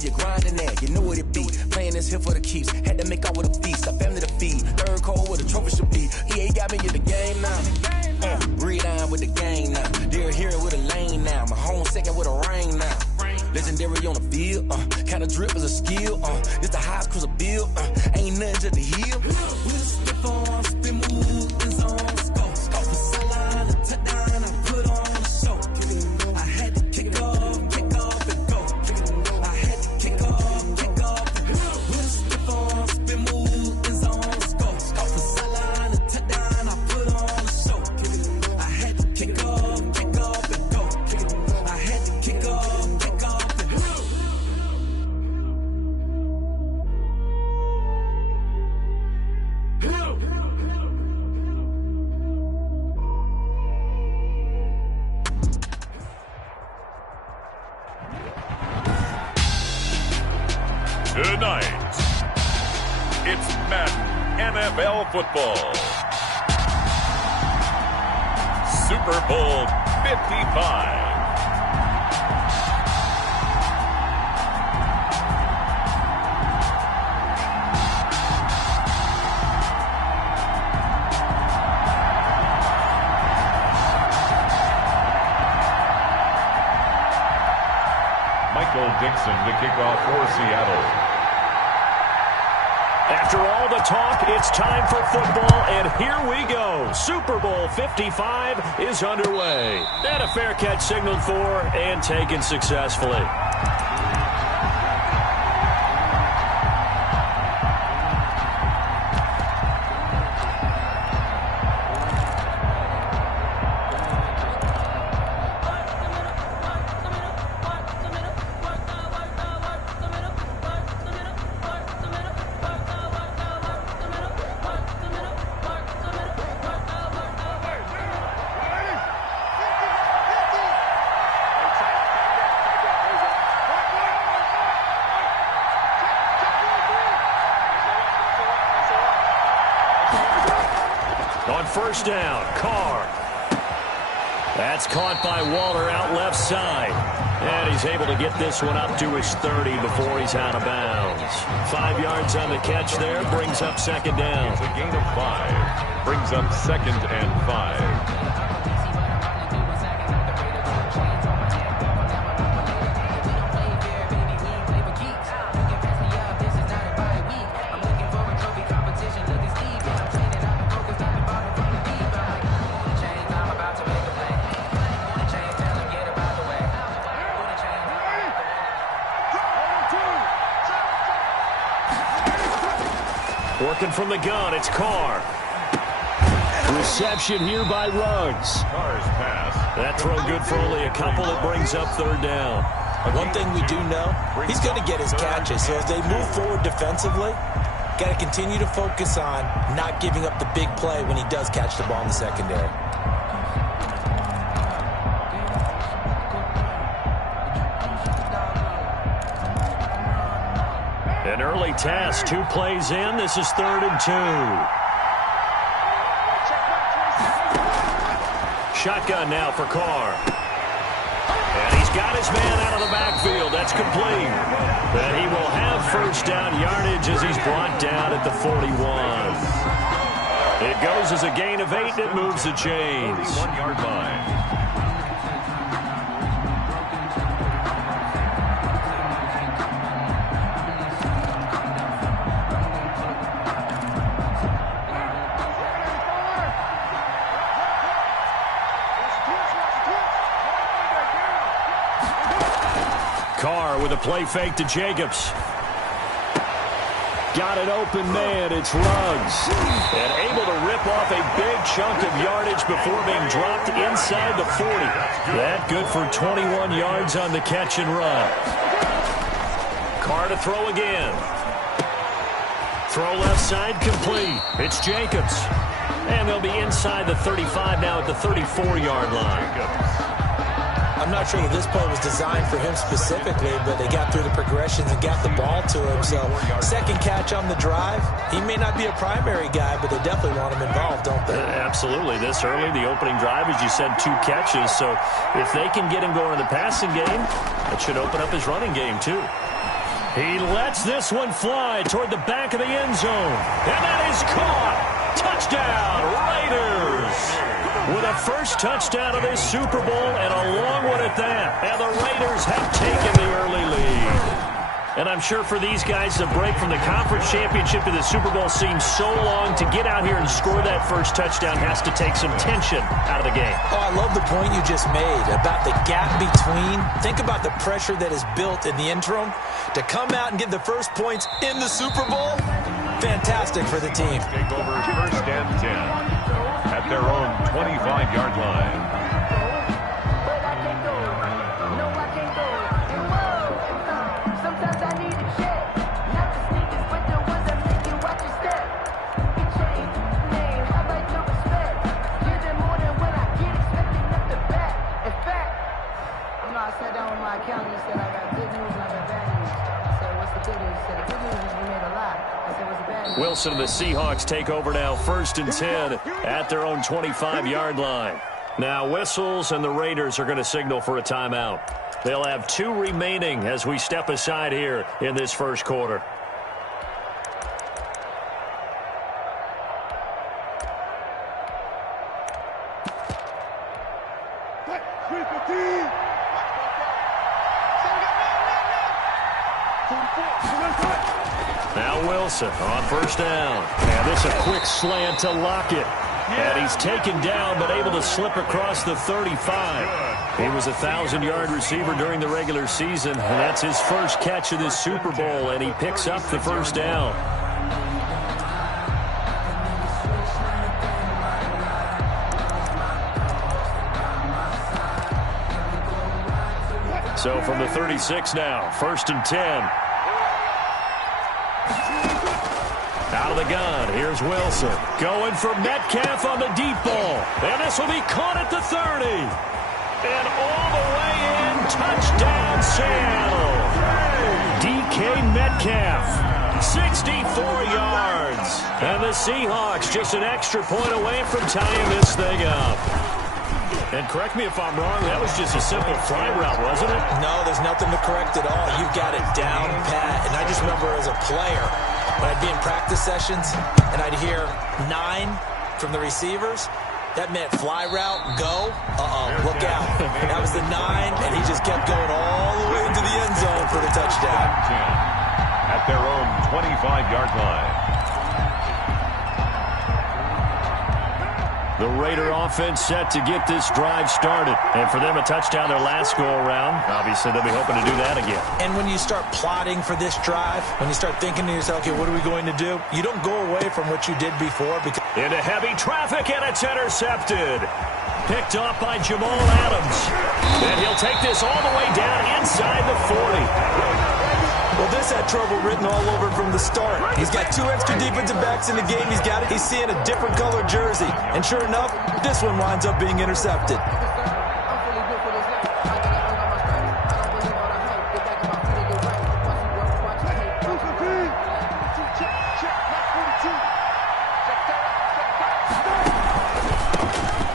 where you're grinding at, you know what it be. Playing this here for the keeps, had to make out with a feast, a family to feed. Third cold where the trophy should be. EA got me in the game now. Read on with the game now. They're hearing with a lane now. My home second with a rain now. Legendary on the field, kinda drip is a skill, it's the highest cruiser bill, ain't nothing just to heal. With a slip on, spin move, is on scope. Scope for sideline, a touchdown, I put on a show. I had to kick off and go. I had to kick off and go. With a slip on, spin move, is on scope. Scope for sideline, a touchdown, I put on a show. I had to kick off and go. I had to kick off. Tonight, it's Madden NFL Football. Super Bowl 55. Dixon to kick off for Seattle. After all the talk, it's time for football, and here we go. Super Bowl 55 is underway. And a fair catch signaled for and taken successfully. On first down, Carr. That's caught by Waller out left side. And he's able to get this one up to his 30 before he's out of bounds. 5 yards on the catch there, brings up second down. It's a gain of 5, brings up 2nd and 5. Working from the gun, it's Carr. Reception here by Ruggs. Carr's pass. That throw good for only a couple. It brings up third down. One thing we do know, he's going to get his catches. So as they move forward defensively, got to continue to focus on not giving up the big play when he does catch the ball in the secondary. An early task, 2 plays in. This is 3rd and 2. Shotgun now for Carr. And he's got his man out of the backfield. That's complete. And he will have first down yardage as he's brought down at the 41. It goes as a gain of 8, and it moves the chains. 41-yard line. Carr with a play fake to Jacobs. Got an open man, it's Ruggs. And able to rip off a big chunk of yardage before being dropped inside the 40. That good for 21 yards on the catch and run. Carr to throw again. Throw left side complete. It's Jacobs. And they'll be inside the 35 now at the 34-yard line. I'm not sure that this play was designed for him specifically, but they got through the progressions and got the ball to him. So, second catch on the drive. He may not be a primary guy, but they definitely want him involved, don't they? Absolutely. This early, the opening drive, as you said, 2 catches. So, if they can get him going in the passing game, that should open up his running game, too. He lets this one fly toward the back of the end zone. And that is caught. Touchdown, Raiders. With a first touchdown of this Super Bowl and a long one at that. And the Raiders have taken the early lead. And I'm sure for these guys, the break from the conference championship to the Super Bowl seems so long. To get out here and score that first touchdown has to take some tension out of the game. Oh, I love the point you just made about the gap between. Think about the pressure that is built in the interim. To come out and get the first points in the Super Bowl, fantastic for the team. Take over first and 10 at their own 25-yard line. Wilson and the Seahawks take over now, first and 10 at their own 25-yard line. Now whistles and the Raiders are going to signal for a timeout. They'll have 2 remaining as we step aside here in this first quarter. Now Wilson on first down. And this a quick slant to Lockett. And he's taken down but able to slip across the 35. He was a 1,000-yard receiver during the regular season. And that's his first catch of this Super Bowl. And he picks up the first down. So from the 36 now, first and 10. Out of the gun, here's Wilson. Going for Metcalf on the deep ball. And this will be caught at the 30. And all the way in, touchdown Seattle. DK Metcalf, 64 yards. And the Seahawks just an extra point away from tying this thing up. And correct me if I'm wrong, that was just a simple fly route, wasn't it? No, there's nothing to correct at all. You've got it down pat. And I just remember as a player, when I'd be in practice sessions and I'd hear 9 from the receivers, that meant fly route, go. Look out. That was the 9, and he just kept going all the way into the end zone for the touchdown. At their own 25-yard line. The Raider offense set to get this drive started. And for them, a touchdown their last go-around. Obviously, they'll be hoping to do that again. And when you start plotting for this drive, when you start thinking to yourself, okay, what are we going to do? You don't go away from what you did before. Because into heavy traffic, and it's intercepted. Picked off by Jamal Adams. And he'll take this all the way down inside the 40. Well, this had trouble written all over from the start. He's got 2 extra defensive backs in the game. He's seeing a different color jersey. And sure enough, this one winds up being intercepted.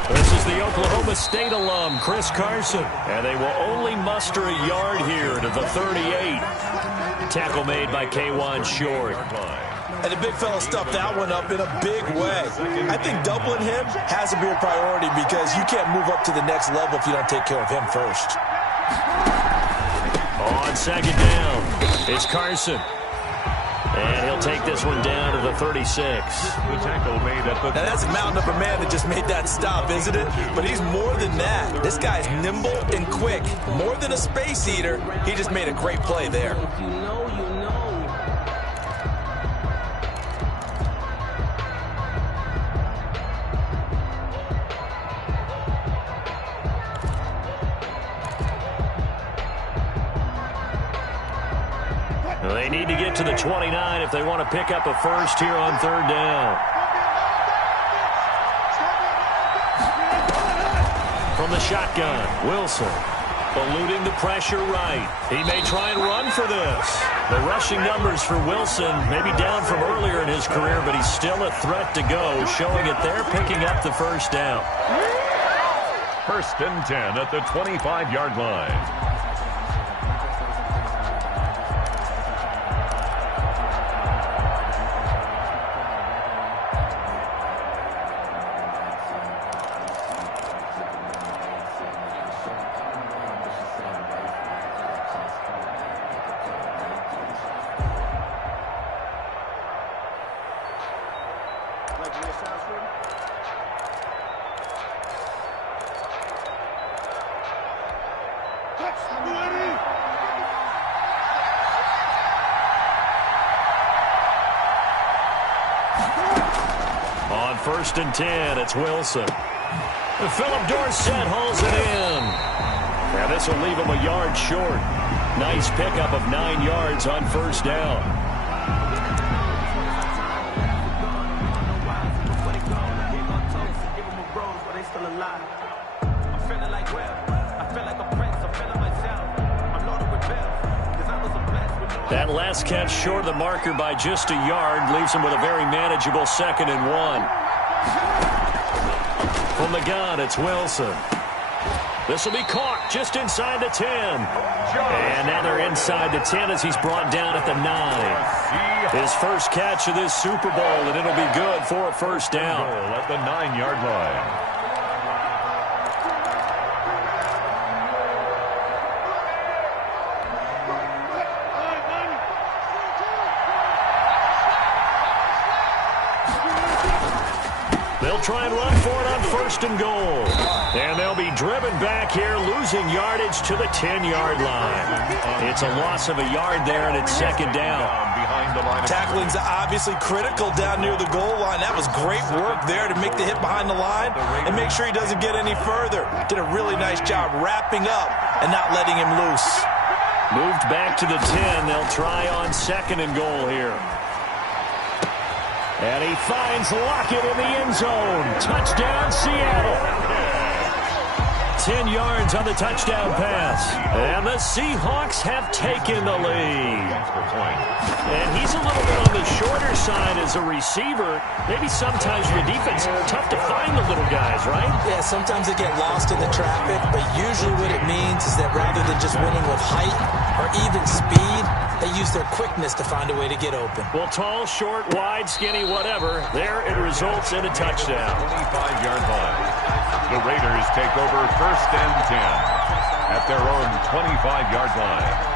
This is the Oklahoma State alum, Chris Carson. And they will only muster a yard here to the 38. Tackle made by K'Wan Short. And the big fella stuffed that one up in a big way. I think doubling him has to be a priority because you can't move up to the next level if you don't take care of him first. On second down, it's Carson. And he'll take this one down to the 36. The tackle made at the... Now that's a mountain of a man that just made that stop, isn't it? But he's more than that. This guy's nimble and quick. More than a space eater, he just made a great play there. They need to get to the 29 if they want to pick up a first here on third down. From the shotgun, Wilson eluding the pressure right. He may try and run for this. The rushing numbers for Wilson may be down from earlier in his career, but he's still a threat to go, showing it there, picking up the first down. First and 10 at the 25-yard line. first and 10. It's Wilson. Philip Dorsett hauls it in. Now this will leave him a yard short. Nice pickup of 9 yards on first down. That last catch short of the marker by just a yard leaves him with a very manageable 2nd and 1. From the gun, it's Wilson. This will be caught just inside the 10. And now they're inside the 10 as he's brought down at the 9. His first catch of this Super Bowl, and it'll be good for a first down. At the 9-yard line. They'll try and run for it on first and goal. And they'll be driven back here, losing yardage to the 10-yard line. It's a loss of a yard there, and it's 2nd down. Behind the line. Tackling's obviously critical down near the goal line. That was great work there to make the hit behind the line and make sure he doesn't get any further. Did a really nice job wrapping up and not letting him loose. Moved back to the 10. They'll try on 2nd and goal here. And he finds Lockett in the end zone. Touchdown, Seattle. 10 yards on the touchdown pass. And the Seahawks have taken the lead. And he's a little bit on the shorter side as a receiver. Maybe sometimes your defense, tough to find the little guys, right? Yeah, sometimes they get lost in the traffic, but usually what it means is that rather than just winning with height or even speed, they use their quickness to find a way to get open. Well, tall, short, wide, skinny, whatever. There it results in a touchdown. 25-yard line. The Raiders take over first and 10 at their own 25-yard line.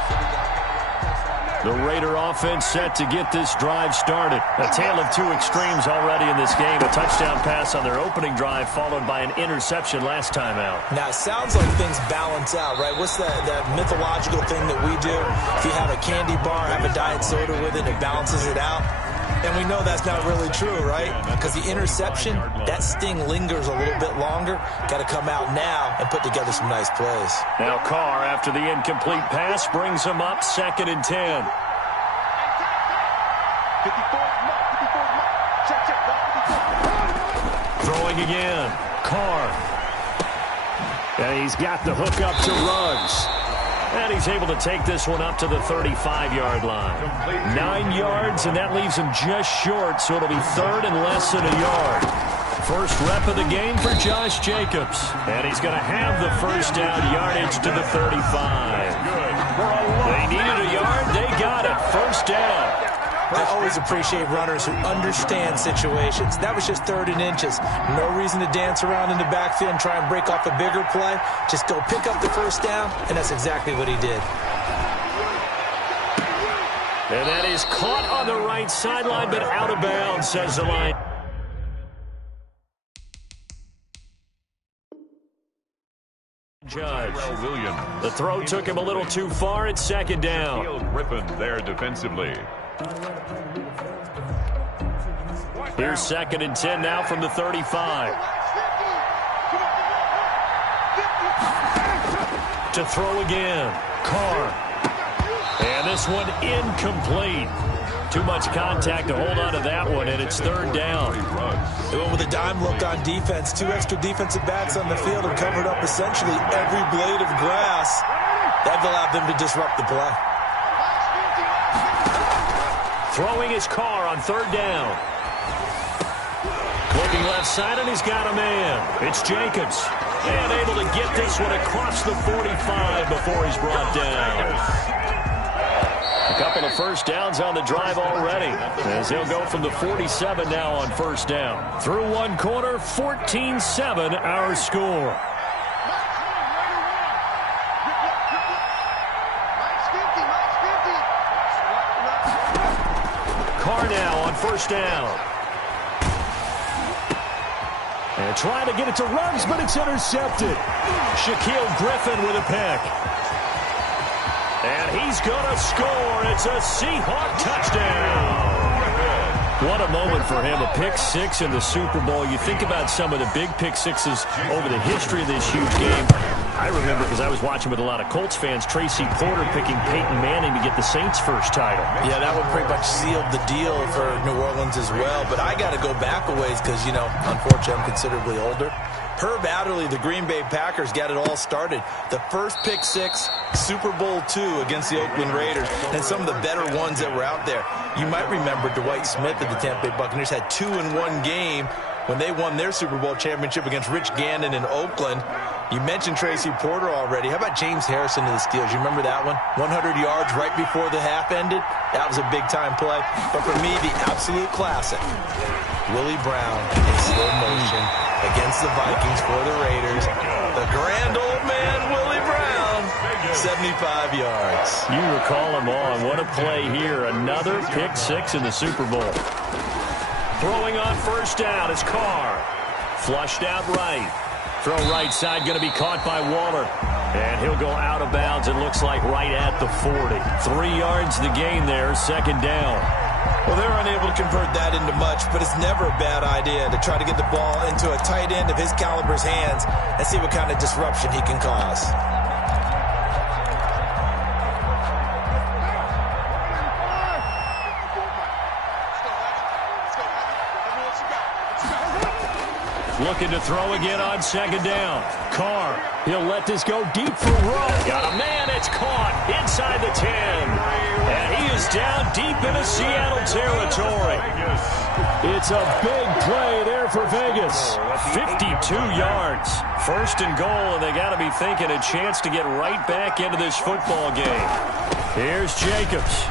The Raider offense set to get this drive started. A tale of two extremes already in this game. A touchdown pass on their opening drive followed by an interception last time out. Now, it sounds like things balance out, right? What's that mythological thing that we do? If you have a candy bar, have a diet soda with it, it balances it out. And we know that's not really true, right? Because the interception, that sting lingers a little bit longer. Got to come out now and put together some nice plays. Now Carr, after the incomplete pass, brings him up 2nd and 10. Throwing again. Carr. And he's got the hook up to Ruggs. And he's able to take this one up to the 35-yard line. 9 yards, and that leaves him just short, so it'll be 3rd and less than a yard. First rep of the game for Josh Jacobs. And he's going to have the first down yardage to the 35. They needed a yard. They got it. First down. I always appreciate runners who understand situations. That was just 3rd and inches. No reason to dance around in the backfield and try and break off a bigger play. Just go pick up the first down, and that's exactly what he did. And that is caught on the right sideline, but out of bounds, says the line. Judge. The throw took him a little too far. It's 2nd down. Griffin there defensively. Here's 2nd and 10 now from the 35. To throw again. Carr. And this one incomplete. Too much contact to hold on to that one, and it's 3rd down. They went with a dime look on defense. 2 extra defensive backs on the field and covered up essentially every blade of grass. That allowed them to disrupt the play. Throwing his Carr on 3rd down. Looking left side, and he's got a man. It's Jacobs. And able to get this one across the 45 before he's brought down. A couple of first downs on the drive already, as he'll go from the 47 now on first down. Through one quarter, 14-7 our score. Carr now on first down. And trying to get it to Ruggs, but it's intercepted. Shaquille Griffin with a pick. And he's going to score. It's a Seahawk touchdown. What a moment for him, a pick six in the Super Bowl. You think about some of the big pick sixes over the history of this huge game. I remember, because I was watching with a lot of Colts fans, Tracy Porter picking Peyton Manning to get the Saints' first title. Yeah, that one pretty much sealed the deal for New Orleans as well. But I got to go back a ways because, you know, unfortunately I'm considerably older. Herb Adderley, the Green Bay Packers, got it all started. The first pick six, Super Bowl II against the Oakland Raiders, and some of the better ones that were out there. You might remember Dwight Smith of the Tampa Bay Buccaneers had 2 in one game when they won their Super Bowl championship against Rich Gannon in Oakland. You mentioned Tracy Porter already. How about James Harrison of the Steelers? You remember that one? 100 yards right before the half ended? That was a big-time play. But for me, the absolute classic, Willie Brown in slow motion against the Vikings for the Raiders. The grand old man, Willie Brown, 75 yards. You recall them all, and what a play here. Another pick six in the Super Bowl. Throwing on first down is Carr. Flushed out right. Throw right side, going to be caught by Waller. And he'll go out of bounds, it looks like right at the 40. 3 yards the gain there, second down. Well, they were unable to convert that into much, but it's never a bad idea to try to get the ball into a tight end of his caliber's hands and see what kind of disruption he can cause. Looking to throw again on second down. Carr, he'll let this go deep for Rowe. Got a man, it's caught inside the 10. And he is down deep into Seattle territory. It's a big play there for Vegas. 52 yards. First and goal, and they got to be thinking a chance to get right back into this football game. Here's Jacobs.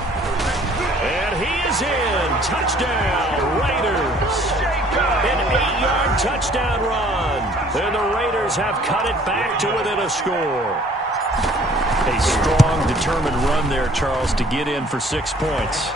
And he is in. Touchdown, Raiders. An 8-yard touchdown run. And the Raiders have cut it back to within a score. A strong, determined run there, Charles, to get in for 6 points.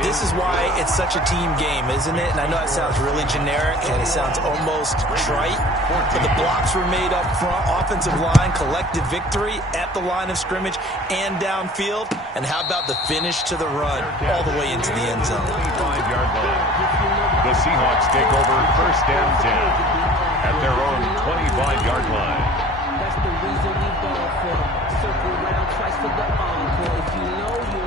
This is why it's such a team game, isn't it? And I know it sounds really generic and it sounds almost trite, but the blocks were made up front, offensive line, collective victory at the line of scrimmage and downfield. And how about the finish to the run all the way into the end zone? 25-yard line. The Seahawks take over first and 10 at their own 25-yard line. That's the reason we ball for. Circle around twice for the encore. If you know, you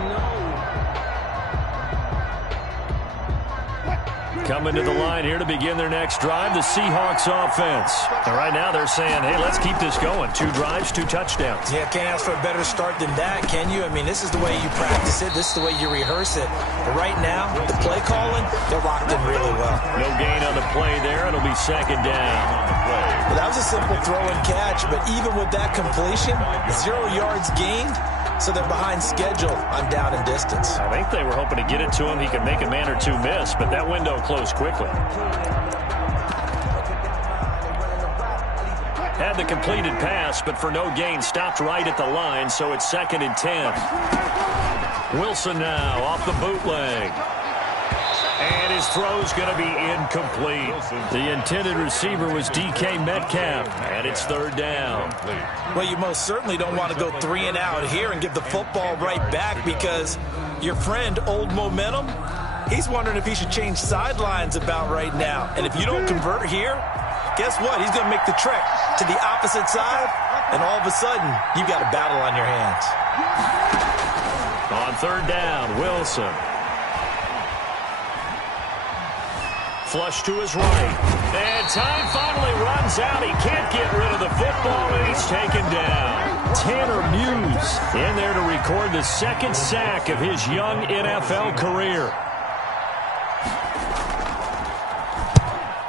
know. Coming to the line here to begin their next drive, the Seahawks offense. And right now they're saying, hey, let's keep this going. 2 drives, 2 touchdowns. Yeah, can't ask for a better start than that, can you? I mean, this is the way you practice it. This is the way you rehearse it. But right now, the play calling, they're locked in really well. No gain on the play there. It'll be second down. Well, that was a simple throw and catch, but even with that completion, 0 yards gained, so they're behind schedule on down and distance. I think they were hoping to get it to him. He could make a man or two miss, but that window closed quickly. Had the completed pass, but for no gain, stopped right at the line, so it's second and 10. Wilson now off the bootleg. And his throw's going to be incomplete. The intended receiver was DK Metcalf, and it's third down. Well, you most certainly don't want to go 3 and out here and give the football right back because your friend, Old Momentum, he's wondering if he should change sidelines about right now. And if you don't convert here, guess what? He's going to make the trek to the opposite side, and all of a sudden, you've got a battle on your hands. On third down, Wilson. Flush to his right. And time finally runs out. He can't get rid of the football, and he's taken down. Tanner Muse in there to record the second sack of his young NFL career.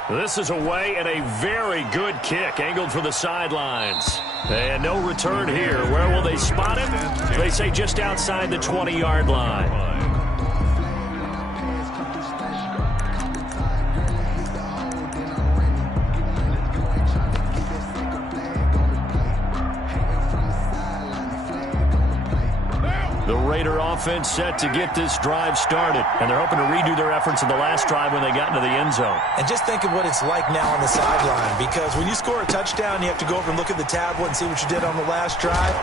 This is away and a very good kick angled for the sidelines. And no return here. Where will they spot him? They say just outside the 20-yard line. The Raider offense set to get this drive started, and they're hoping to redo their efforts in the last drive when they got into the end zone. And just think of what it's like now on the sideline, because when you score a touchdown, you have to go over and look at the tablet and see what you did on the last drive.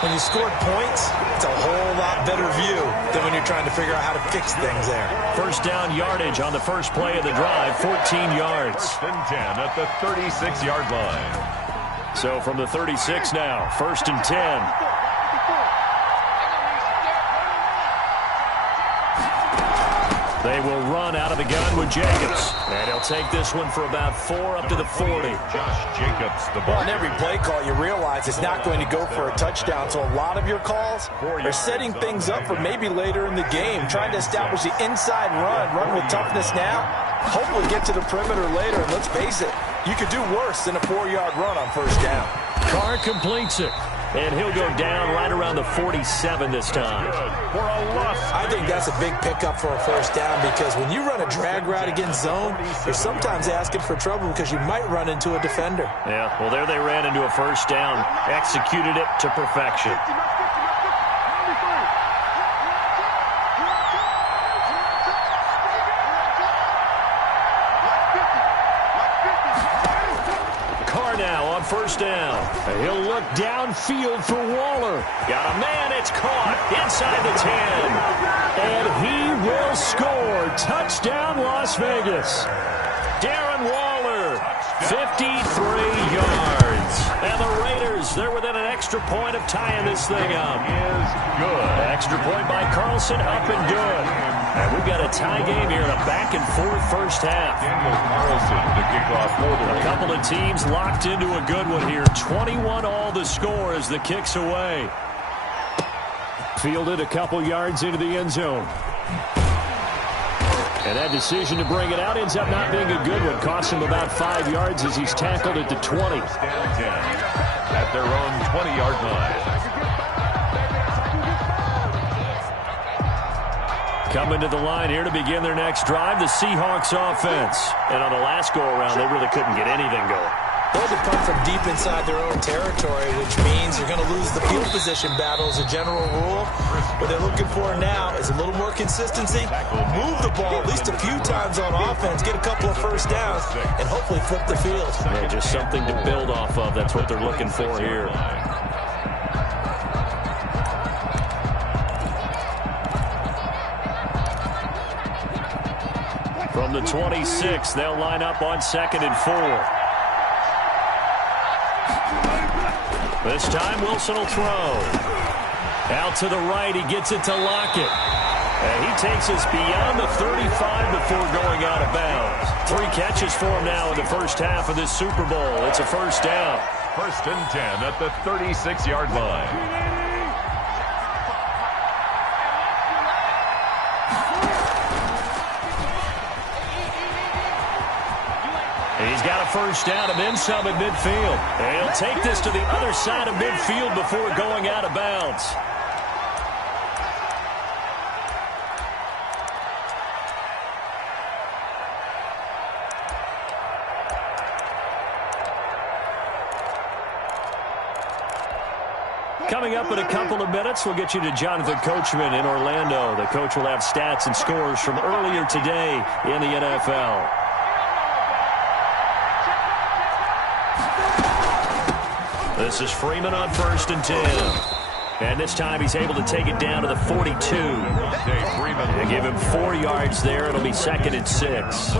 When you scored points, it's a whole lot better view than when you're trying to figure out how to fix things there. First down yardage on the first play of the drive, 14 yards. First and 10 at the 36-yard line. So from the 36 now, first and 10. They will run out of the gun with Jacobs. And he'll take this one for about 4 up to the 40. Josh Jacobs, the ball. Well, on every play call, you realize it's not going to go for a touchdown. So a lot of your calls are setting things up for maybe later in the game, trying to establish the inside run with toughness now. Hopefully get to the perimeter later. And let's face it, you could do worse than a 4-yard run on first down. Carr completes it. And he'll go down right around the 47 this time. For a loss. I think that's a big pickup for a first down, because when you run a drag route against zone, you're sometimes asking for trouble because you might run into a defender. Yeah, well, there they ran into a first down. Executed it to perfection. First down. He'll look downfield for Waller. Got a man. It's caught inside the 10. And he will score. Touchdown, Las Vegas. Darren Waller, 53 yards. And the Raiders, they're within an extra point of tying this thing up. Is good. Extra point by Carlson, up and good. And we've got a tie game here in a back-and-forth first half. Daniel Carlson to kick off for the A couple of teams locked into a good one here. 21 all the score as the kick's away. Fielded a couple yards into the end zone. And that decision to bring it out ends up not being a good one. Costs him about 5 yards as he's tackled at the 20. Down 10 at their own 20-yard line. Coming to the line here to begin their next drive, the Seahawks offense. And on the last go-around, they really couldn't get anything going. They had to punt from deep inside their own territory, which means you're going to lose the field position battle as a general rule. What they're looking for now is a little more consistency, move the ball at least a few times on offense, get a couple of first downs, and hopefully flip the field. Yeah, just something to build off of. That's what they're looking for here. From the 26, they'll line up on 2nd and 4. This time, Wilson will throw. Out to the right, he gets it to Lockett. And he takes us beyond the 35 before going out of bounds. 3 catches for him now in the first half of this Super Bowl. It's a first down. First and 10 at the 36-yard line. He's got a first down and then some at midfield. And he'll take this to the other side of midfield before going out of bounds. Coming up in a couple of minutes, we'll get you to Jonathan Coachman in Orlando. The coach will have stats and scores from earlier today in the NFL. This is Freeman on 1st and 10. And this time he's able to take it down to the 42. They give him 4 yards there. It'll be 2nd and 6.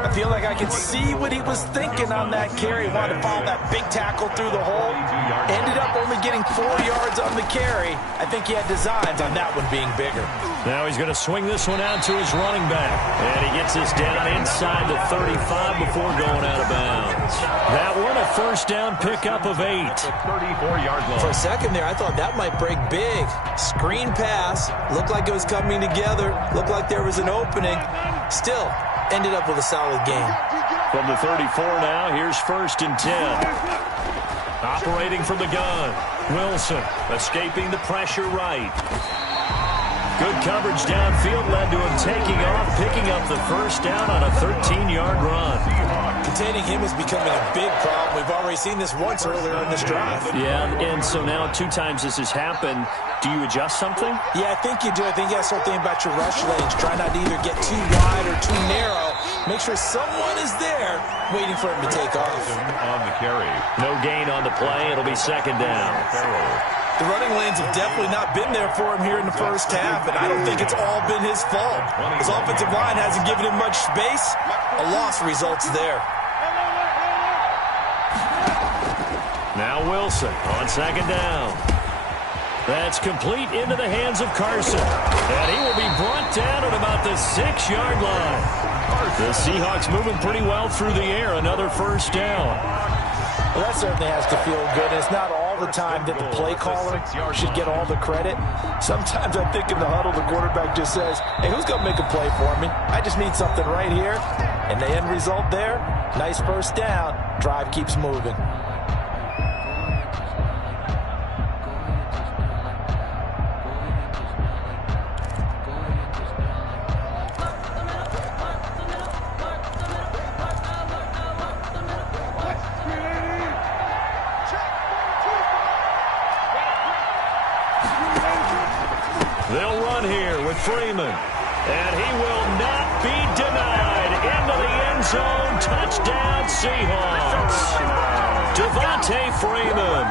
I feel like I can see what he was thinking on that carry. Wanted to follow that big tackle through the hole. Ended up only getting 4 yards on the carry. I think he had designs on that one being bigger. Now he's going to swing this one out to his running back. And he gets this down inside the 35 before going out of bounds. That one a first down pickup of 8. 34-yard line. For a second there, I thought that might break big. Screen pass. Looked like it was coming together. Looked like there was an opening. Still, ended up with a solid game. From the 34 now, here's 1st and 10. Operating from the gun. Wilson escaping the pressure right. Good coverage downfield led to him taking off, picking up the first down on a 13-yard run. Containing him is becoming a big problem. We've already seen this once earlier in this drive. Yeah, and so now 2 times this has happened. Do you adjust something? Yeah, I think you do. I think you got to start thinking about your rush lanes. Try not to either get too wide or too narrow. Make sure someone is there waiting for him to take off. On the carry. No gain on the play. It'll be second down. The running lanes have definitely not been there for him here in the first half, and I don't think it's all been his fault. His offensive line hasn't given him much space. A loss results there. Now Wilson on second down. That's complete into the hands of Carson. And he will be brought down at about the 6-yard line. The Seahawks moving pretty well through the air. Another first down. Well, that certainly has to feel good. It's not all the time that the play caller should get all the credit. Sometimes I think in the huddle, the quarterback just says, hey, who's going to make a play for me? I just need something right here. And the end result there, nice first down. Drive keeps moving. They'll run here with Freeman. And he will not be denied. Into the end zone. Touchdown, Seahawks. Devontae Freeman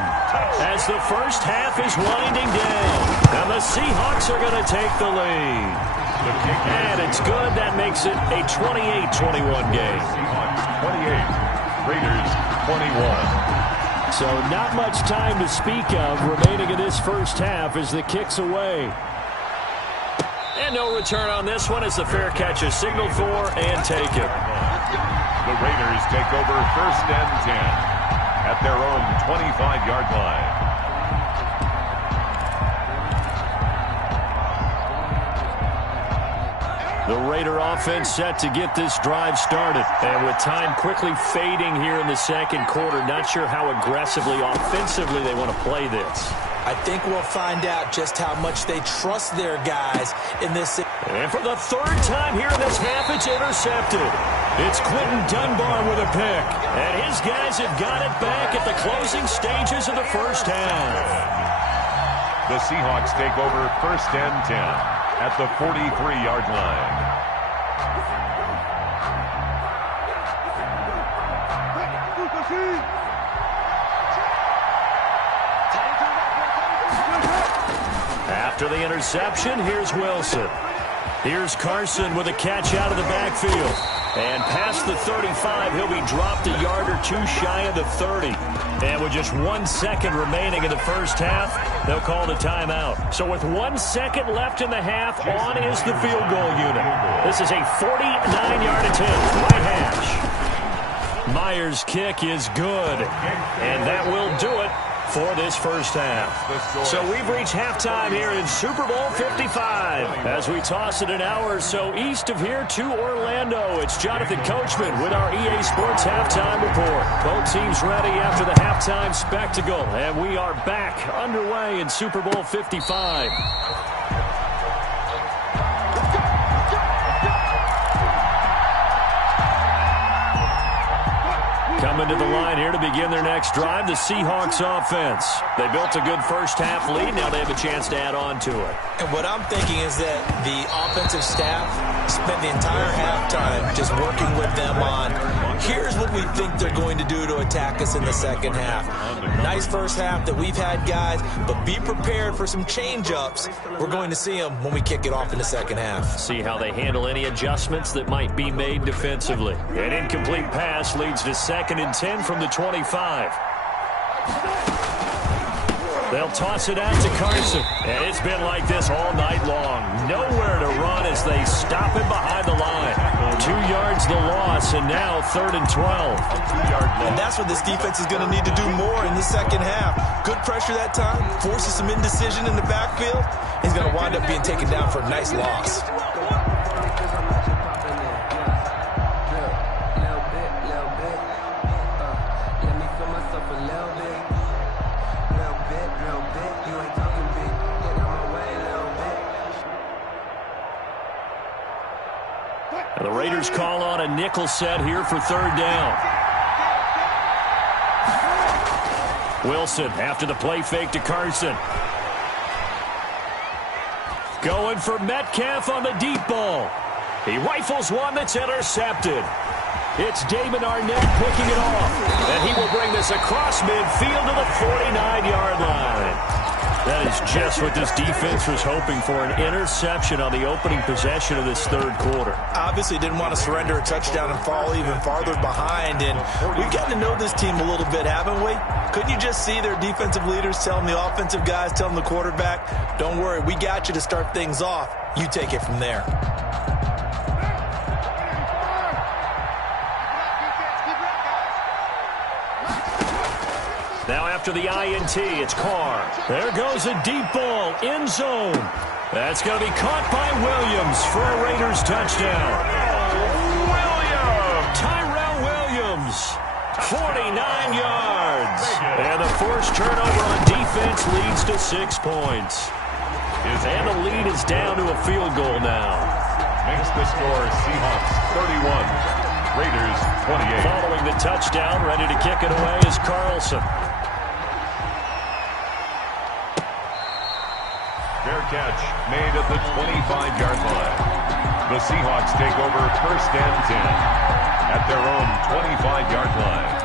as the first half is winding down. And the Seahawks are going to take the lead. And it's good. That makes it a 28-21 game. 28. Raiders 21. So not much time to speak of remaining in this first half as the kick's away. And no return on this one as the fair catch is signaled for and taken. The Raiders take over first and 10 at their own 25-yard line. The Raider offense set to get this drive started. And with time quickly fading here in the second quarter, not sure how aggressively, offensively they want to play this. I think we'll find out just how much they trust their guys in this. And for the third time here in this half, it's intercepted. It's Quentin Dunbar with a pick. And his guys have got it back at the closing stages of the first half. The Seahawks take over first and 10 at the 43-yard line. After the interception, here's Wilson. Here's Carson with a catch out of the backfield. And past the 35, he'll be dropped a yard or two shy of the 30. And with just 1 second remaining in the first half, they'll call the timeout. So with 1 second left in the half, on is the field goal unit. This is a 49-yard attempt, right hash. Myers' kick is good. And that will do it for this first half. So we've reached halftime here in Super Bowl 55. As we toss it an hour or so east of here to Orlando, it's Jonathan Coachman with our EA Sports Halftime Report. Both teams ready after the halftime spectacle, and we are back underway in Super Bowl 55. Coming to the line here to begin their next drive, the Seahawks offense. They built a good first half lead. Now they have a chance to add on to it. And what I'm thinking is that the offensive staff spent the entire halftime just working with them on, here's what we think they're going to do to attack us in the second half. Nice first half that we've had, guys, but be prepared for some change-ups. We're going to see them when we kick it off in the second half. See how they handle any adjustments that might be made defensively. An incomplete pass leads to second and 10 from the 25. They'll toss it out to Carson. And it's been like this all night long. Nowhere to run as they stop him behind the line. 2 yards the loss, and now 3rd and 12. And that's what this defense is going to need to do more in the second half. Good pressure that time, forces some indecision in the backfield. He's going to wind up being taken down for a nice loss. And the Raiders call on a nickel set here for third down. Wilson after the play fake to Carson. Going for Metcalf on the deep ball. He rifles one that's intercepted. It's Damon Arnett picking it off. And he will bring this across midfield to the 49-yard line. That is just what this defense was hoping for, an interception on the opening possession of this third quarter. Obviously didn't want to surrender a touchdown and fall even farther behind. And we've gotten to know this team a little bit, haven't we? Couldn't you just see their defensive leaders telling the offensive guys, telling the quarterback, don't worry, we got you to start things off. You take it from there. Now after the INT, it's Carr. There goes a deep ball, end zone. That's going to be caught by Williams for a Raiders touchdown. Tyrell Williams, 49 yards. And the first turnover on defense leads to 6 points. And the lead is down to a field goal now. Makes the score Seahawks 31, Raiders 28. Following the touchdown, ready to kick it away is Carlson. Fair catch made at the 25-yard line. The Seahawks take over first and 10 at their own 25-yard line.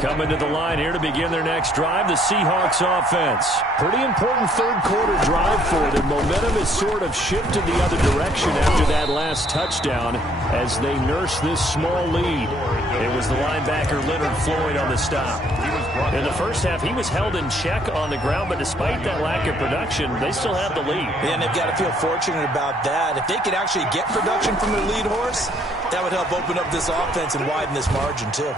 Coming to the line here to begin their next drive, the Seahawks offense. Pretty important third quarter drive for them. Momentum has sort of shifted the other direction after that last touchdown as they nurse this small lead. It was the linebacker Leonard Floyd on the stop. In the first half, he was held in check on the ground, but despite that lack of production, they still have the lead. And they've got to feel fortunate about that. If they could actually get production from their lead horse, that would help open up this offense and widen this margin too.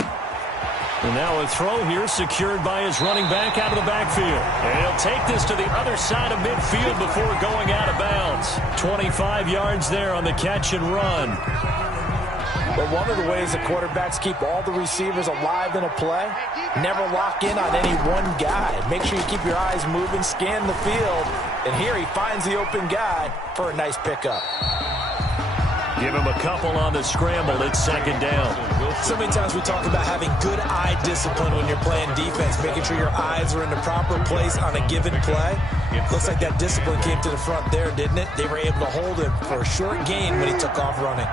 And now a throw here secured by his running back out of the backfield. And he'll take this to the other side of midfield before going out of bounds. 25 yards there on the catch and run. But one of the ways the quarterbacks keep all the receivers alive in a play, never lock in on any one guy. Make sure you keep your eyes moving, scan the field. And here he finds the open guy for a nice pickup. Give him a couple on the scramble. It's second down. So many times we talk about having good eye discipline when you're playing defense, making sure your eyes are in the proper place on a given play. Looks like that discipline came to the front there, didn't it? They were able to hold him for a short gain when he took off running.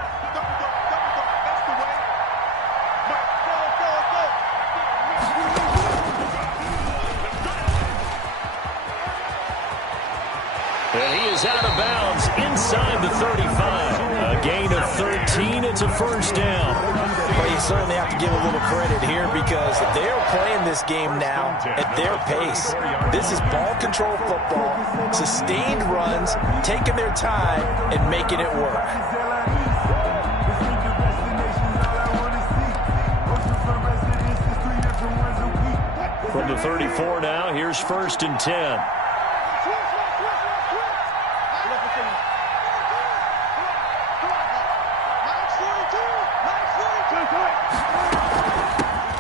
And he is out of bounds inside the 35. A gain of 13. It's a first down. Well, you certainly have to give a little credit here because they're playing this game now at their pace. This is ball control football, sustained runs, taking their time and making it work. From the 34 now, here's first and 10.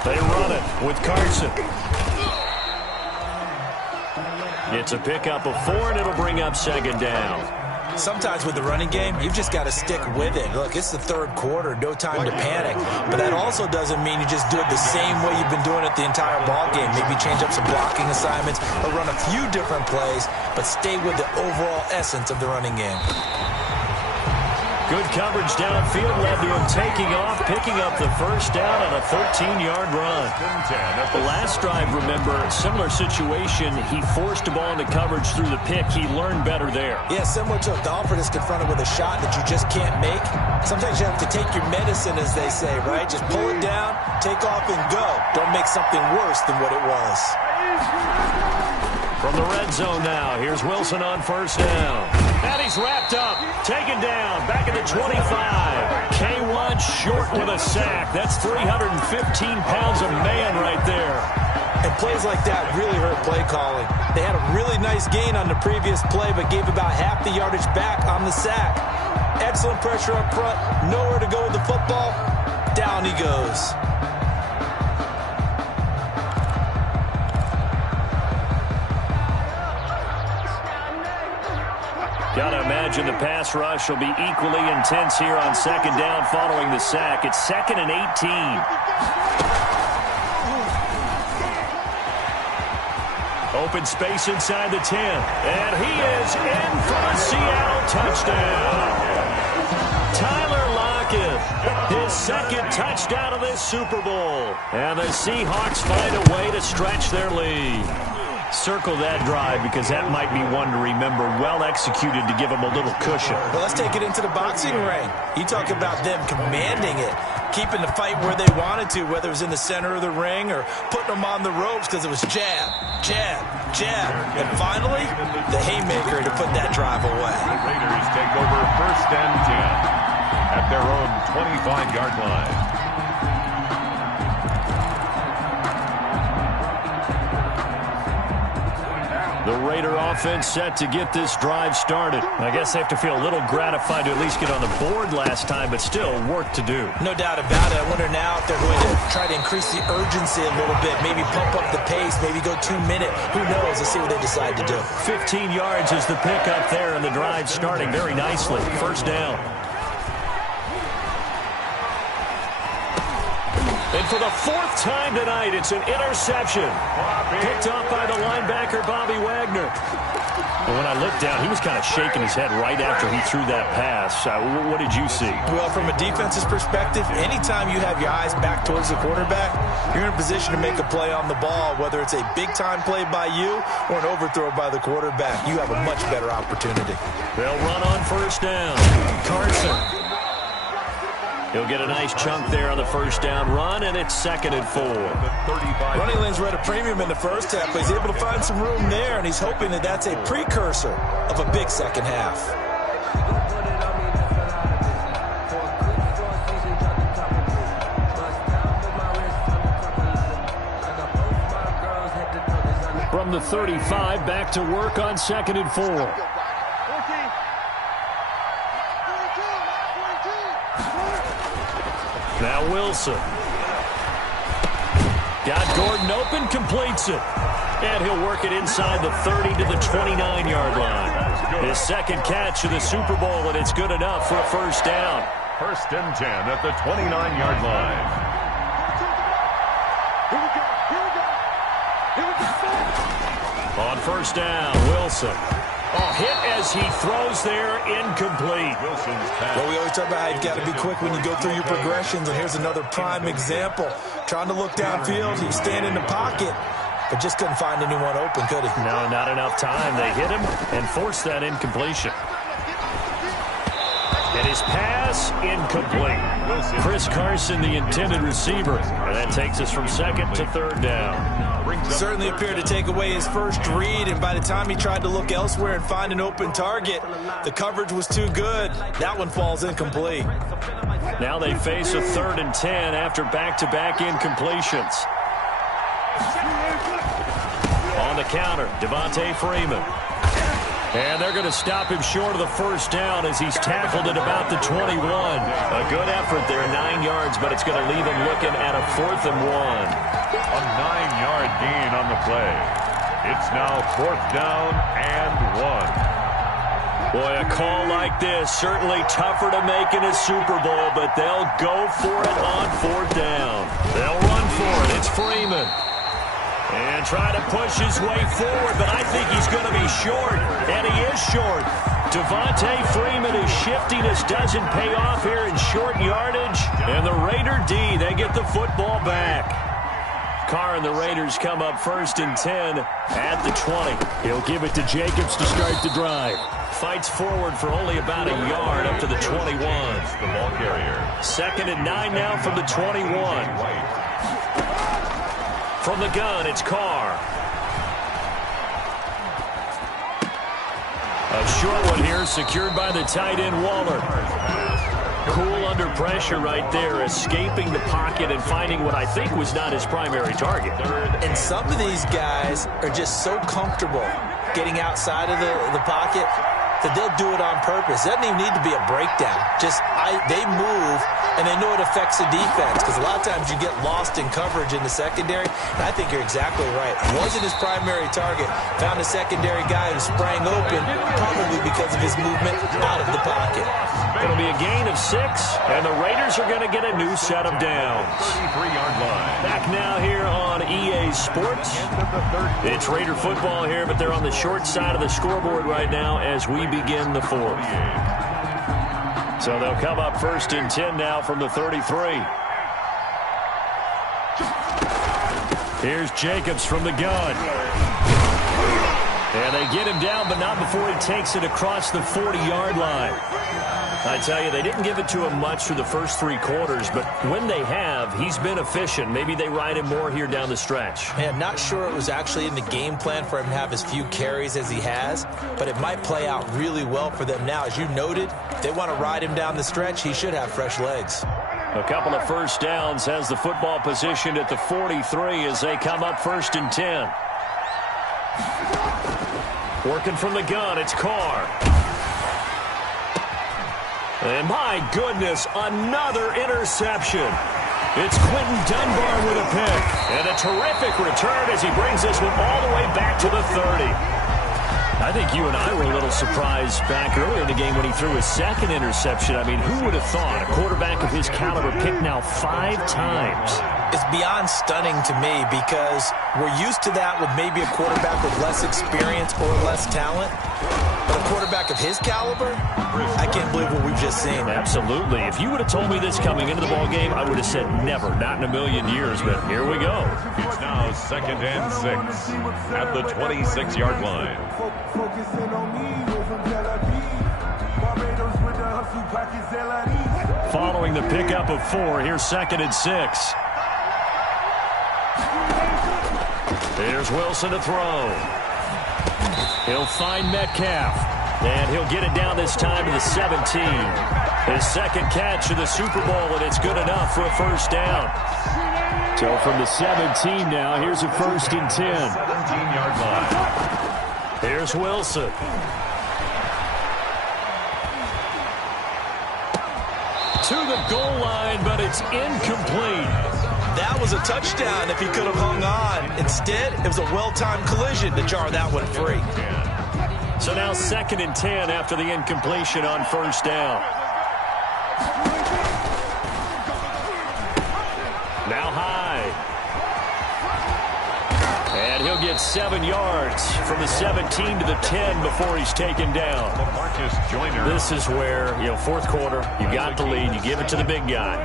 They run it with Carson. It's a pickup of 4, and it'll bring up second down. Sometimes with the running game, you've just got to stick with it. Look, it's the third quarter, no time to panic. But that also doesn't mean you just do it the same way you've been doing it the entire ball game. Maybe change up some blocking assignments or run a few different plays, but stay with the overall essence of the running game. Good coverage downfield led to him taking off, picking up the first down on a 13-yard run. The last drive, remember, similar situation. He forced the ball into coverage through the pick. He learned better there. Yeah, similar to a golfer that's confronted with a shot that you just can't make. Sometimes you have to take your medicine, as they say, right? Just pull it down, take off, and go. Don't make something worse than what it was. From the red zone now, here's Wilson on first down. And he's wrapped up, taken down, back at the 25. K1 short with a sack. That's 315 pounds of man right there. And plays like that really hurt play calling. They had a really nice gain on the previous play, but gave about half the yardage back on the sack. Excellent pressure up front, nowhere to go with the football. Down he goes. Gotta imagine the pass rush will be equally intense here on second down following the sack. It's 2nd and 18. Open space inside the 10. And he is in for a Seattle touchdown. Tyler Lockett, his 2nd touchdown of this Super Bowl. And the Seahawks find a way to stretch their lead. Circle that drive because that might be one to remember. Well executed to give them a little cushion. Well, let's take it into the boxing ring. You talk about them commanding it, keeping the fight where they wanted to, whether it was in the center of the ring or putting them on the ropes because it was jab, jab, jab. And finally, the haymaker to put that drive away. The Raiders take over 1st and 10 at their own 25-yard line. The Raider offense set to get this drive started. I guess they have to feel a little gratified to at least get on the board last time, but still work to do. No doubt about it. I wonder now if they're going to try to increase the urgency a little bit, maybe pump up the pace, maybe go 2-minute. Who knows? Let's see what they decide to do. 15 yards is the pickup there, and the drive starting very nicely. 1st down. And for the 4th time tonight, it's an interception. Picked off by the linebacker, Bobby Wagner. And when I looked down, he was kind of shaking his head right after he threw that pass. What did you see? Well, from a defense's perspective, anytime you have your eyes back towards the quarterback, you're in a position to make a play on the ball, whether it's a big-time play by you or an overthrow by the quarterback. You have a much better opportunity. They'll run on 1st down. Carson. He'll get a nice chunk there on the 1st down run, and it's 2nd and 4. Running lanes were at a premium in the first half, but he's able to find some room there, and he's hoping that that's a precursor of a big second half. From the 35, back to work on 2nd and 4. Now Wilson. Got Gordon open, completes it. And he'll work it inside the 30 to the 29-yard line. His 2nd catch of the Super Bowl, and it's good enough for a 1st down. 1st and 10 at the 29-yard line. On 1st down, Wilson. Oh, hit as he throws there, incomplete. Wilson's pass. Well, we always talk about how you've got to be quick when you go through your progressions, and here's another prime example. Trying to look downfield, he was standing in the pocket, but just couldn't find anyone open, could he? No, not enough time. They hit him and forced that incompletion. And his pass, incomplete. Chris Carson, the intended receiver. And that takes us from 2nd to 3rd down. Certainly appeared to take away his first read, and by the time he tried to look elsewhere and find an open target, the coverage was too good. That one falls incomplete. Now they face a 3rd and 10 after back-to-back incompletions. On the counter, Devontae Freeman. And they're going to stop him short of the 1st down as he's tackled at about the 21. A good effort there, 9 yards, but it's going to leave him looking at a 4th and 1. A 9-yard gain on the play. It's now 4th down and 1. Boy, a call like this, certainly tougher to make in a Super Bowl, but they'll go for it on 4th down. They'll run for it. It's Freeman. And try to push his way forward, but I think he's going to be short, and he is short. Devontae Freeman is shifting. This doesn't pay off here in short yardage, and the Raider D, they get the football back. Carr and the Raiders come up 1st and 10 at the 20. He'll give it to Jacobs to start the drive. Fights forward for only about a yard up to the 21. The ball carrier. 2nd and 9 now from the 21. From the gun, it's Carr. A short one here, secured by the tight end, Waller. Cool under pressure right there, escaping the pocket and finding what I think was not his primary target. And some of these guys are just so comfortable getting outside of the pocket that they'll do it on purpose. It doesn't even need to be a breakdown. They move, and they know it affects the defense, because a lot of times you get lost in coverage in the secondary, and I think you're exactly right. Wasn't his primary target. Found a secondary guy who sprang open, probably because of his movement out of the pocket. It'll be a gain of 6, and the Raiders are going to get a new set of downs. 33-yard line. Back now here on EA Sports. It's Raider football here, but they're on the short side of the scoreboard right now as we begin the 4th. So they'll come up 1st and 10 now from the 33. Here's Jacobs from the gun. And they get him down, but not before he takes it across the 40-yard line. I tell you, they didn't give it to him much through the first 3 quarters, but when they have, he's been efficient. Maybe they ride him more here down the stretch. Man, not sure it was actually in the game plan for him to have as few carries as he has, but it might play out really well for them now. As you noted, if they want to ride him down the stretch, he should have fresh legs. A couple of first downs, has the football positioned at the 43 as they come up 1st and 10. Working from the gun, it's Carr. And my goodness, another interception. It's Quentin Dunbar with a pick. And a terrific return as he brings this one all the way back to the 30. I think you and I were a little surprised back earlier in the game when he threw his 2nd interception. I mean, who would have thought a quarterback of his caliber picked now 5 times? It's beyond stunning to me, because we're used to that with maybe a quarterback with less experience or less talent. But a quarterback of his caliber, I can't believe what we've just seen. Absolutely. If you would have told me this coming into the ball game, I would have said never, not in a million years. But here we go. It's now 2nd and 6 at the 26-yard line. Following the pickup of 4, here's 2nd and 6. There's Wilson to throw. He'll find Metcalf, and he'll get it down this time to the 17. His 2nd catch of the Super Bowl, and it's good enough for a first down. So from the 17 now, here's a 1st and 10. 17-yard line. Here's Wilson. To the goal line, but it's incomplete. That was a touchdown if he could have hung on. Instead, it was a well-timed collision to jar that one free. So now 2nd and 10 after the incompletion on first down. Now high. And he'll get 7 yards from the 17 to the 10 before he's taken down. This is where, 4th quarter, you got the lead, you give it to the big guy.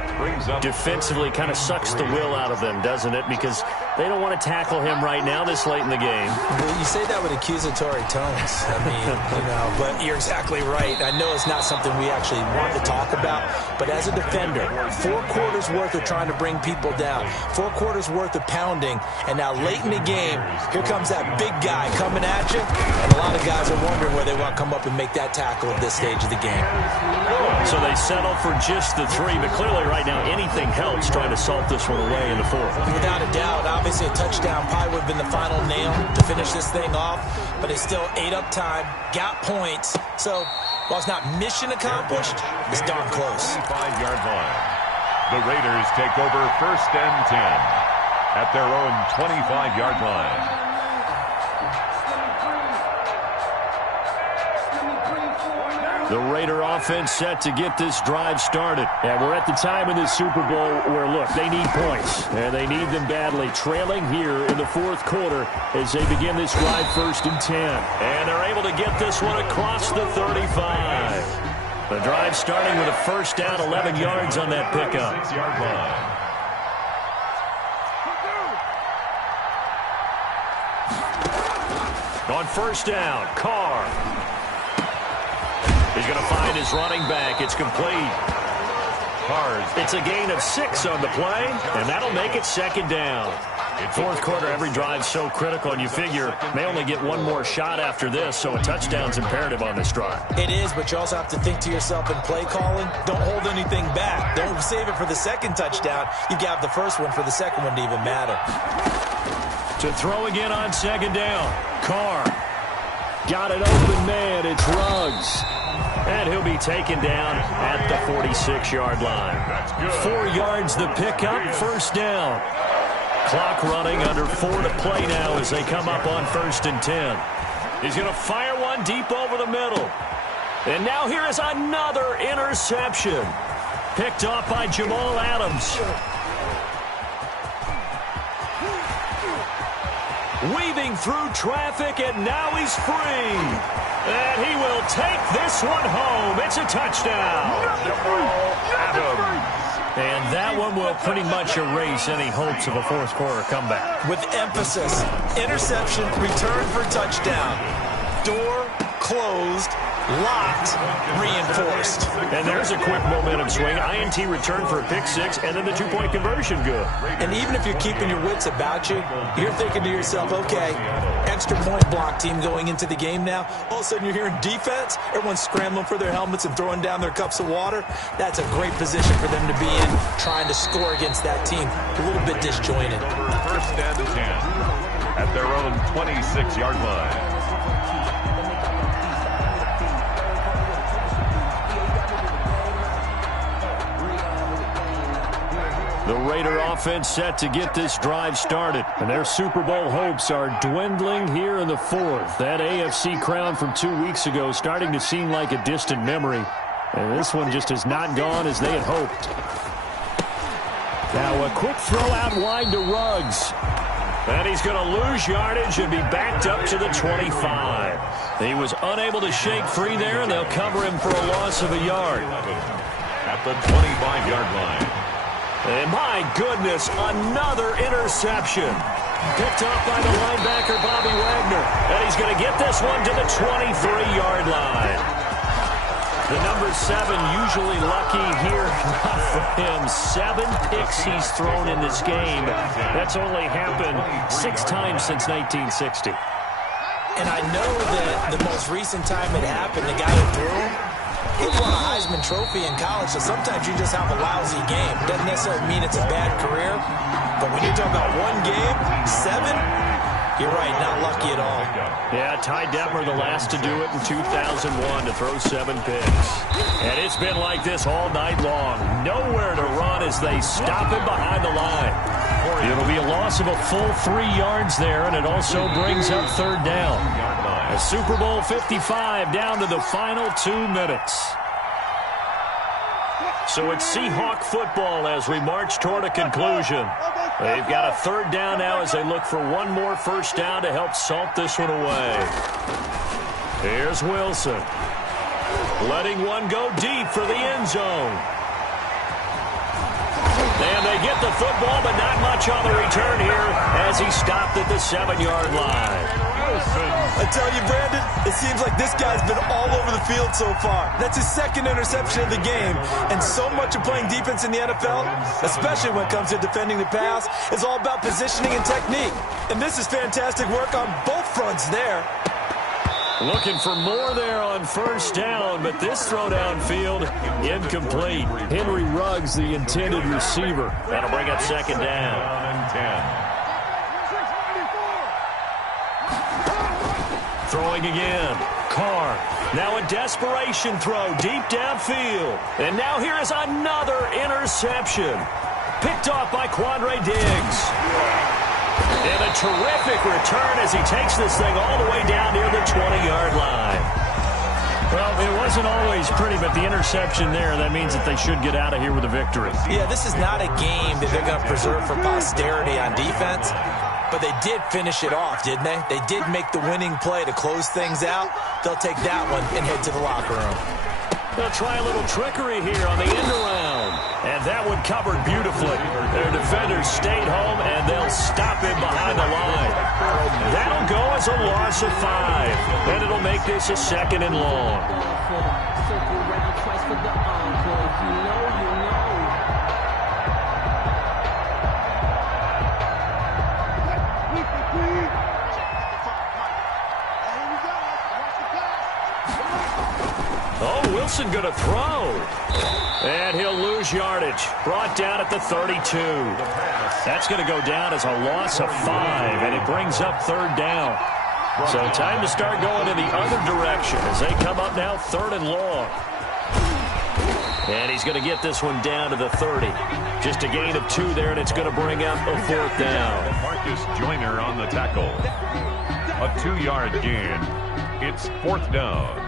Defensively kind of sucks the will out of them, doesn't it? Because they don't want to tackle him right now this late in the game. Well, you say that with accusatory tones. I mean, but you're exactly right. I know it's not something we actually want to talk about, but as a defender, 4 quarters worth of trying to bring people down, 4 quarters worth of pounding, and now late in the game, here comes that big guy coming at you, and a lot of guys are wondering where they want to come up and make that tackle at this stage of the game. So they settle for just the 3, but clearly right now anything helps trying to salt this one away in the 4th. Without a doubt, obviously a touchdown probably would have been the final nail to finish this thing off, but it's still ate up time, got points, so while it's not mission accomplished, it's darn close. 5-yard line. The Raiders take over 1st and 10 at their own 25-yard line. The Raider offense set to get this drive started. And we're at the time in the Super Bowl where, look, they need points. And they need them badly. Trailing here in the 4th quarter as they begin this drive 1st and 10. And they're able to get this one across the 35. The drive starting with a first down, 11 yards on that pickup. 6-yard line. On first down, Carr. He's going to find his running back. It's complete. It's a gain of 6 on the play, and that'll make it 2nd down. 4th quarter, every drive's so critical, and you figure they only get one more shot after this, so a touchdown's imperative on this drive. It is, but you also have to think to yourself in play calling, don't hold anything back. Don't save it for the 2nd touchdown. You got the first one for the 2nd one to even matter. To throw again on 2nd down, Carr. Got an open man. It's Ruggs. And he'll be taken down at the 46-yard line. 4 yards the pickup, first down. Clock running, under 4 to play now as they come up on 1st and 10. He's going to fire one deep over the middle. And now here is another interception. Picked off by Jamal Adams. Weaving through traffic, and now he's free. And he will take this one home. It's a touchdown. And that one will pretty much erase any hopes of a fourth-quarter comeback. With emphasis, interception, return for touchdown. Door closed, locked, reinforced. And there's a quick momentum swing. INT return for a pick six, and then the two-point conversion good. And even if you're keeping your wits about you, you're thinking to yourself, okay, extra point block team going into the game now. All of a sudden you're hearing defense, everyone's scrambling for their helmets and throwing down their cups of water. That's a great position for them to be in, trying to score against that team. A little bit disjointed. 1st and 10 at their own 26-yard line. The Raider offense set to get this drive started, and their Super Bowl hopes are dwindling here in the 4th. That AFC crown from 2 weeks ago starting to seem like a distant memory, and this one just has not gone as they had hoped. Now a quick throw out wide to Ruggs, and he's going to lose yardage and be backed up to the 25. He was unable to shake free there, and they'll cover him for a loss of a yard. At the 25-yard line. And my goodness, another interception. Picked off by the linebacker, Bobby Wagner. And he's going to get this one to the 23-yard line. The number 7 usually lucky here. Not for him. 7 picks he's thrown in this game. That's only happened 6 times since 1960. And I know that the most recent time it happened, the guy who threw him, he won a Heisman Trophy in college, so sometimes you just have a lousy game. Doesn't necessarily mean it's a bad career, but when you're talking about one game, 7, you're right, not lucky at all. Yeah, Ty Detmer the last to do it in 2001 to throw 7 picks. And it's been like this all night long. Nowhere to run as they stop him behind the line. It'll be a loss of a full 3 yards there, and it also brings up 3rd down. A Super Bowl 55 down to the final 2 minutes. So it's Seahawk football as we march toward a conclusion. They've got a 3rd down now as they look for one more first down to help salt this one away. Here's Wilson. Letting one go deep for the end zone. And they get the football, but not much on the return here as he stopped at the 7-yard line. I tell you, Brandon, it seems like this guy's been all over the field so far. That's his 2nd interception of the game. And so much of playing defense in the NFL, especially when it comes to defending the pass, is all about positioning and technique. And this is fantastic work on both fronts there. Looking for more there on first down, but this throw downfield incomplete. Henry Ruggs, the intended receiver. That'll bring up 2nd down. 10. Throwing again. Carr. Now a desperation throw deep downfield. And now here is another interception. Picked off by Quandre Diggs. And a terrific return as he takes this thing all the way down near the 20-yard line. Well, it wasn't always pretty, but the interception there, that means that they should get out of here with a victory. Yeah, this is not a game that they're going to preserve for posterity on defense. But they did finish it off, didn't they? They did make the winning play to close things out. They'll take that one and head to the locker room. They'll try a little trickery here on the end around. And that one covered beautifully. Their defenders stayed home, and they'll stop him behind the line. That'll go as a loss of 5. And it'll make this a 2nd and long. Circle around twice for the encore. If you know, you know. Oh, Wilson going to throw. And he'll lose yardage. Brought down at the 32. That's going to go down as a loss of 5, and it brings up 3rd down. So time to start going in the other direction as they come up now 3rd and long. And he's going to get this one down to the 30. Just a gain of 2 there, and it's going to bring up a 4th down. Marcus Joyner on the tackle. A 2-yard gain. It's 4th down.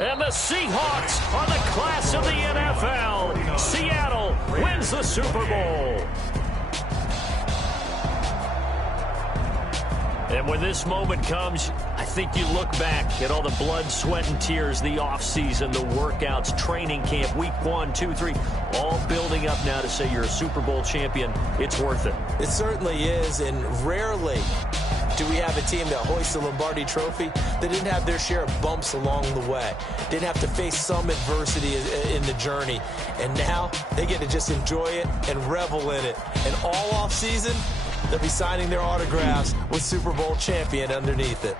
And the Seahawks are the class of the NFL. Seattle wins the Super Bowl. And when this moment comes, I think you look back at all the blood, sweat, and tears, the offseason, the workouts, training camp, week 1, 2, 3, all building up now to say you're a Super Bowl champion. It's worth it. It certainly is, and rarely do we have a team that hoists the Lombardi Trophy that didn't have their share of bumps along the way, didn't have to face some adversity in the journey, and now they get to just enjoy it and revel in it. And all offseason, they'll be signing their autographs with Super Bowl champion underneath it.